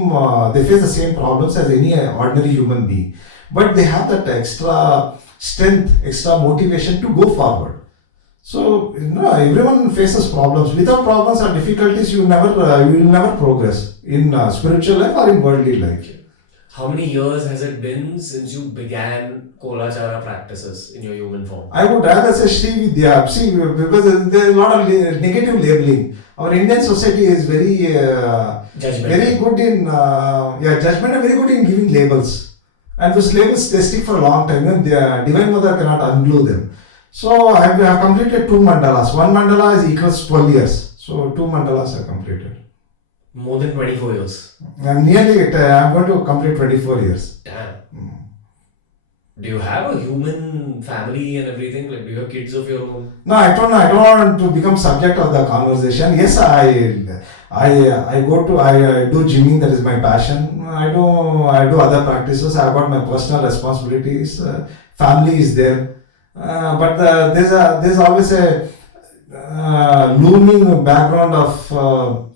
they face the same problems as any ordinary human being. But they have that extra strength, extra motivation to go forward. So, everyone faces problems. Without problems or difficulties, you will never progress in spiritual life or in worldly life. How many years has it been since you began Kolachara practices in your human form? I would rather say Sri Vidya. See, because there is a lot of negative labeling. Our Indian society is very very good in judgment and very good in giving labels. And those labels, they stick for a long time. Even the Divine Mother cannot unglue them. So I have completed 2 mandalas. 1 mandala is equals 12 years. So 2 mandalas are completed. More than 24 years. I'm going to complete 24 years. Damn. Do you have a human family and everything? Like, do you have kids of your own? No, I don't want to become subject of the conversation. Yes, I do gymming. That is my passion. I do other practices. I've got my personal responsibilities. Family is there. But there's always a looming background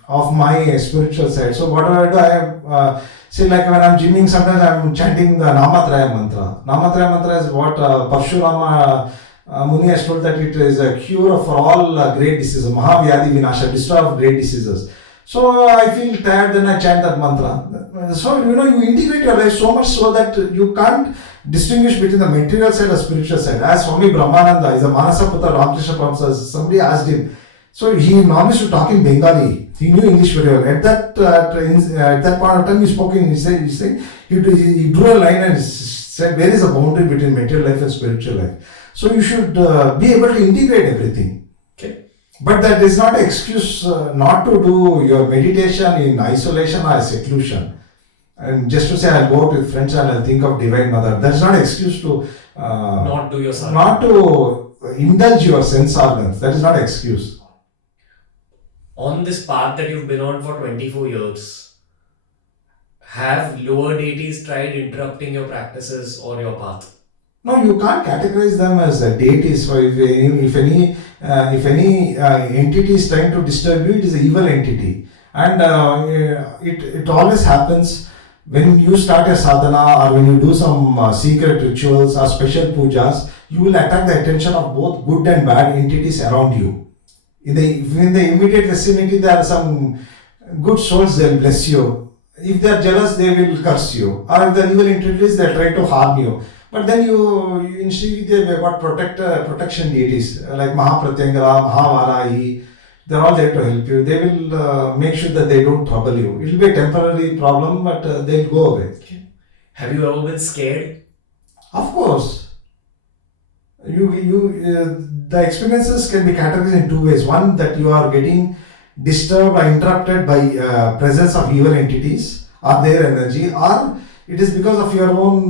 of my spiritual side. So whatever I do, see, like when I'm gymming, sometimes I'm chanting the Namatraya mantra. Namatraya mantra is what Parshurama Muni has told, that it is a cure for all great diseases, Mahavyadi Vinasha, destroy of great diseases. So I feel tired, then I chant that mantra. So you integrate your life so much so that you can't distinguish between the material side and spiritual side. As Swami Brahmananda is a Manasa Putra Ramakrishna Paramsa, somebody asked him. So he normally used to talk in Bengali. He knew English very well. At that point of time, he spoke in. He drew a line and said, "Where is the boundary between material life and spiritual life?" So you should be able to integrate everything. Okay. But that is not an excuse not to do your meditation in isolation or seclusion. And just to say, I'll go out with friends and I'll think of Divine Mother. That's not an excuse to not do your sadhana. Not to indulge your sense organs. That is not an excuse. On this path that you've been on for 24 years, have lower deities tried interrupting your practices or your path? No, you can't categorize them as deities. So if any entity is trying to disturb you, it is an evil entity. And it always happens when you start a sadhana or when you do some secret rituals or special pujas, you will attract the attention of both good and bad entities around you. In the immediate vicinity, there are some good souls, they will bless you. If they are jealous, they will curse you. Or if they are evil entities, they will try to harm you. But then in Sri Vidya, we have got protection deities like Mahapratyangara, Mahavarahi. They are all there to help you. They will make sure that they don't trouble you. It will be a temporary problem, but they will go away. Okay. Have you ever been scared? Of course. The experiences can be categorized in 2 ways. One, that you are getting disturbed or interrupted by presence of evil entities or their energy, or it is because of your own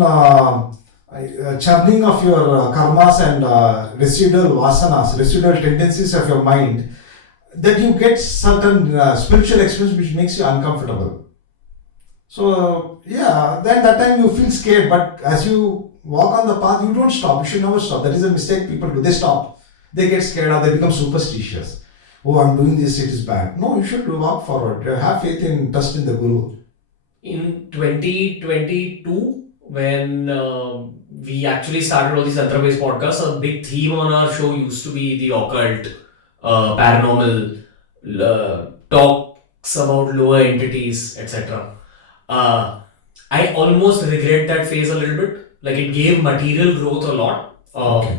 churning of your karmas and residual vasanas, residual tendencies of your mind, that you get certain spiritual experience which makes you uncomfortable. So then that time you feel scared, but as you walk on the path, you don't stop. You should never stop. That is a mistake people do. They stop. They get scared or they become superstitious. Oh, I'm doing this, it is bad. No, you should walk forward. Have faith in, trust in the Guru. In 2022, when we actually started all these Tantra-based podcasts, a big theme on our show used to be the occult, paranormal, talks about lower entities, etc. I almost regret that phase a little bit. Like, it gave material growth a lot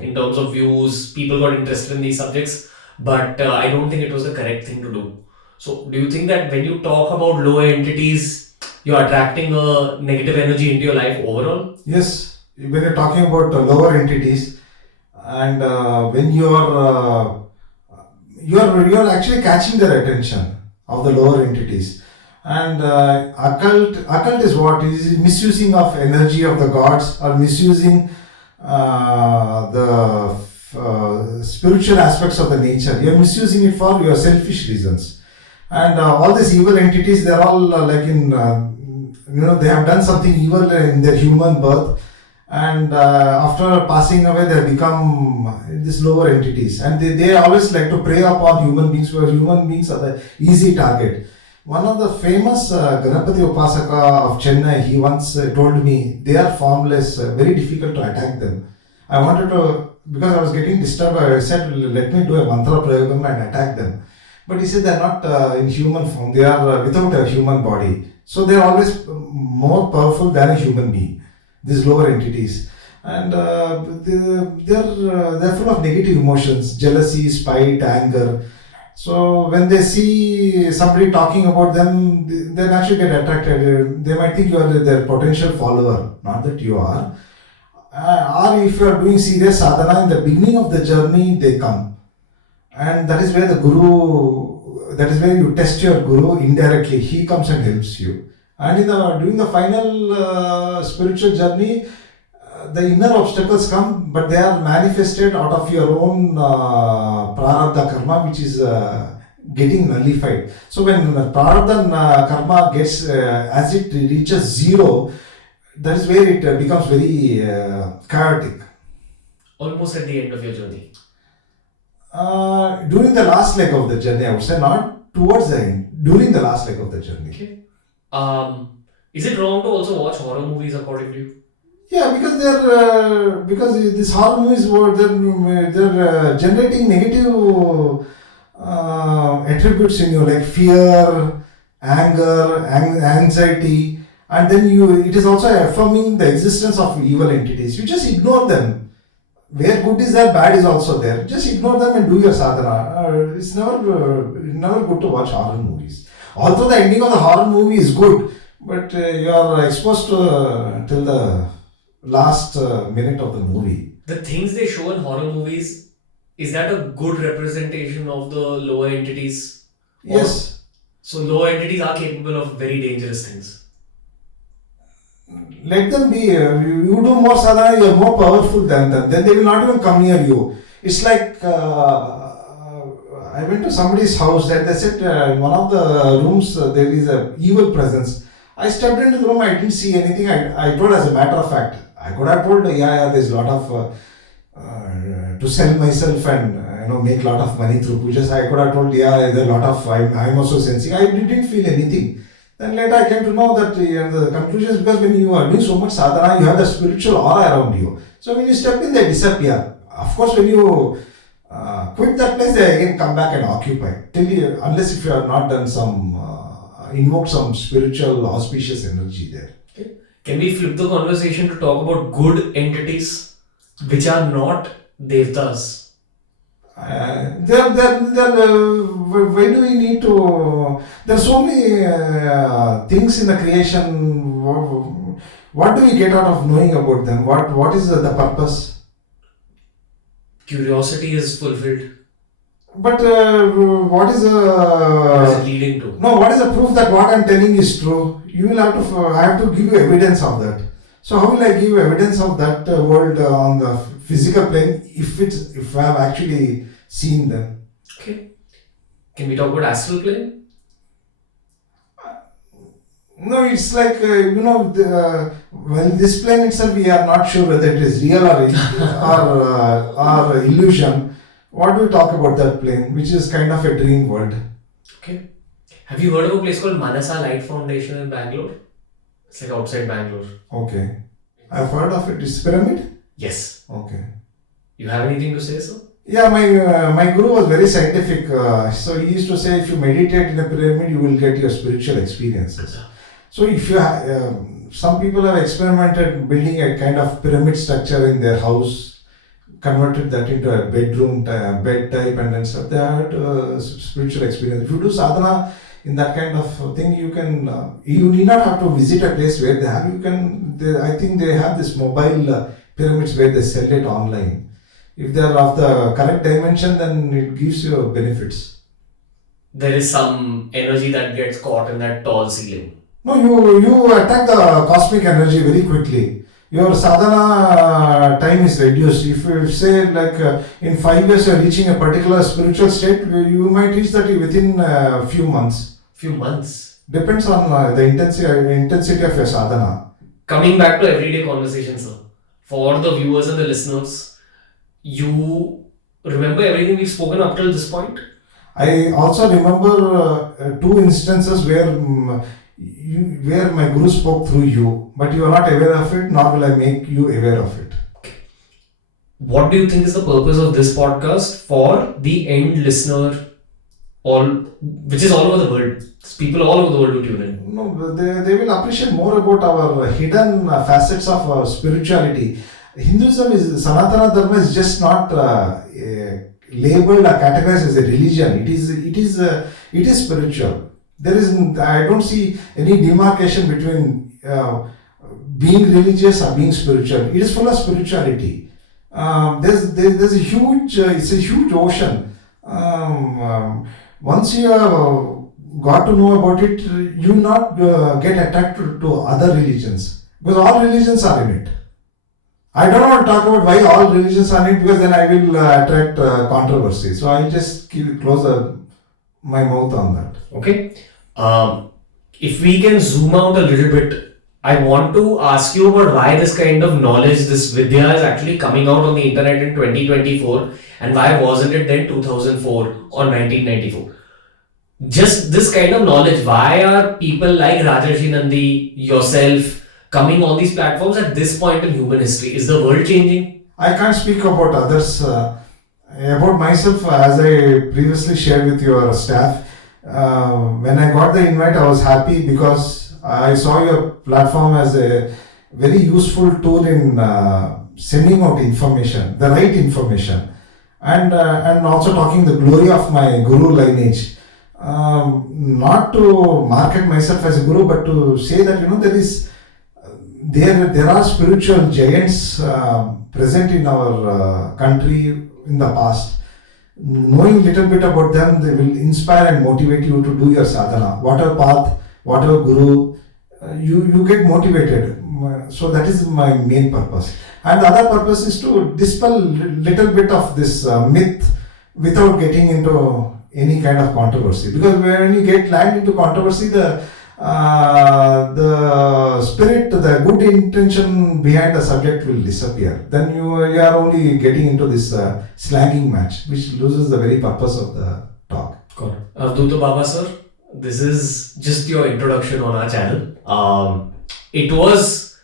in terms of views. People got interested in these subjects, but I don't think it was the correct thing to do. So, do you think that when you talk about lower entities, you're attracting a negative energy into your life overall? Yes, when you're talking about lower entities, and when you're actually catching their attention of the lower entities. And occult is what? Is misusing of energy of the gods, or misusing the spiritual aspects of the nature. You're misusing it for your selfish reasons. And all these evil entities, they're all they have done something evil in their human birth, And after passing away, they become these lower entities, and they always like to prey upon human beings, where human beings are the easy target. One of the famous Ganapati Upasaka of Chennai, he once told me they are formless, very difficult to attack them. I wanted to, because I was getting disturbed, I said, let me do a mantra prayogam and attack them. But he said they are not in human form, they are without a human body. So they are always more powerful than a human being, these lower entities. And they're full of negative emotions, jealousy, spite, anger. So when they see somebody talking about them, they naturally get attracted. They might think you are their potential follower, not that you are. Or if you are doing serious sadhana, in the beginning of the journey, they come. And that is where the guru, that is where you test your guru indirectly. He comes and helps you. And during the final spiritual journey, the inner obstacles come, but they are manifested out of your own prarabdha karma, which is getting nullified. So when prarabdha karma gets, as it reaches zero, that is where it becomes very chaotic. Almost at the end of your journey. During the last leg of the journey, I would say, not towards the end, during the last leg of the journey. Okay. Is it wrong to also watch horror movies according to you? Yeah, because these horror movies they're generating negative attributes in you, like fear, anger, anxiety, and then it is also affirming the existence of evil entities. You just ignore them. Where good is there, bad is also there. Just ignore them and do your sadhana. It's never good to watch horror movies. Although the ending of the horror movie is good, but you are exposed to till the last minute of the movie. The things they show in horror movies, is that a good representation of the lower entities? Yes. So lower entities are capable of very dangerous things. Let them be. You do more sadhana, you are more powerful than them. Then they will not even come near you. It's like I went to somebody's house and they said in one of the rooms there is a evil presence. I stepped into the room, I didn't see anything. I told as a matter of fact. I could have told, there's a lot of to sell myself and make a lot of money through pujas. I could have told, there's a lot of, I'm also sensing. I didn't feel anything. Then later I came to know that the conclusion is because when you are doing so much sadhana, you have the spiritual aura around you. So when you step in, they disappear. Of course, when you quit that place, they again come back and occupy. Unless if you have not done invoked some spiritual auspicious energy there. Okay. Can we flip the conversation to talk about good entities which are not devtas? Why do we need to? There are so many things in the creation. What do we get out of knowing about them? What is the purpose? Curiosity is fulfilled. But what is it leading to? No, what is the proof that what I am telling is true? You will have to. I have to give you evidence of that. So how will I give evidence of that world on the physical plane if I have actually seen them? Okay. Can we talk about astral plane? No, it's like this plane itself we are not sure whether it is real or illusion. What do we talk about that plane, which is kind of a dream world? Okay. Have you heard of a place called Manasa Light Foundation in Bangalore? It's like outside Bangalore. Okay. I've heard of it. It's pyramid? Yes. Okay. You have anything to say, sir? Yeah, my guru was very scientific. So he used to say if you meditate in a pyramid, you will get your spiritual experiences. So if you some people have experimented building a kind of pyramid structure in their house, converted that into a bedroom bed type and then stuff. They had spiritual experience. If you do sadhana in that kind of thing, you can you need not have to visit a place where they have. I think they have this mobile pyramids where they sell it online. If they are of the correct dimension, then it gives you benefits. There is some energy that gets caught in that tall ceiling. No, you attack the cosmic energy very quickly. Your sadhana time is reduced. If you say in 5 years you are reaching a particular spiritual state, you might reach that within a few months. Few months? Depends on the intensity of your sadhana. Coming back to everyday conversation, sir. for the viewers and the listeners, you remember everything we've spoken up till this point? I also remember two instances where where my guru spoke through you, but you are not aware of it, nor will I make you aware of it. What do you think is the purpose of this podcast for the end listener, which is all over the world? People all over the world who tune in. No, they will appreciate more about our hidden facets of our spirituality. Hinduism is Sanatana Dharma is just not labeled or categorized as a religion. It is spiritual. There is I don't see any demarcation between being religious or being spiritual. It is full of spirituality. There's a huge it's a huge ocean. Once you have got to know about it, you not get attracted to other religions, because all religions are in it. I don't want to talk about why all religions are in it, because then I will attract controversy. So I'll just close my mouth on that. Okay. If we can zoom out a little bit, I want to ask you about why this kind of knowledge, this Vidya, is actually coming out on the internet in 2024, and why wasn't it then 2004 or 1994? Just this kind of knowledge, why are people like Rajarshi Nandi, yourself, coming on these platforms at this point in human history? Is the world changing? I can't speak about others. About myself, as I previously shared with your staff, when I got the invite, I was happy because I saw your platform as a very useful tool in sending out information, the right information, and also talking the glory of my guru lineage. Not to market myself as a guru, but to say that there are spiritual giants present in our country in the past. Knowing little bit about them, they will inspire and motivate you to do your sadhana. Whatever path, whatever guru, you get motivated. So that is my main purpose. And the other purpose is to dispel little bit of this myth without getting into any kind of controversy. Because when you land into controversy, the spirit, the good intention behind the subject will disappear. Then you are only getting into this slagging match, which loses the very purpose of the talk. Got it. Avadhuta Baba sir, this is just your introduction on our channel. It was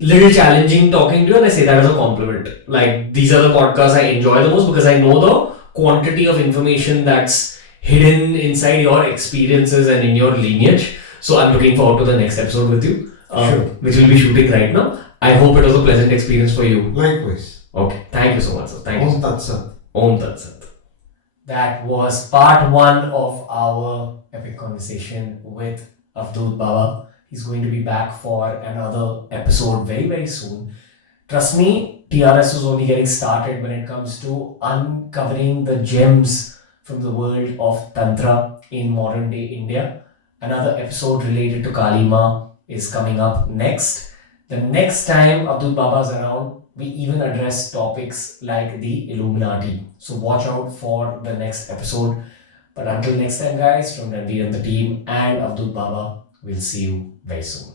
little challenging talking to you, and I say that as a compliment. Like, these are the podcasts I enjoy the most because I know the quantity of information that's hidden inside your experiences and in your lineage. So I'm looking forward to the next episode with you, Sure. which we'll be shooting right now. I hope it was a pleasant experience for you. Likewise. Okay, thank you so much, sir. Thank you. Om Tat Sat. Om Tat Sat. That was part one of our epic conversation with Avadhuta Baba. He's going to be back for another episode very, very soon. Trust me, TRS is only getting started when it comes to uncovering the gems from the world of Tantra in modern day India. Another episode related to Kalima is coming up next. The next time Avadhuta Baba is around, we even address topics like the Illuminati. So watch out for the next episode. But until next time, guys, from Ranveer and the team and Avadhuta Baba, we'll see you very soon.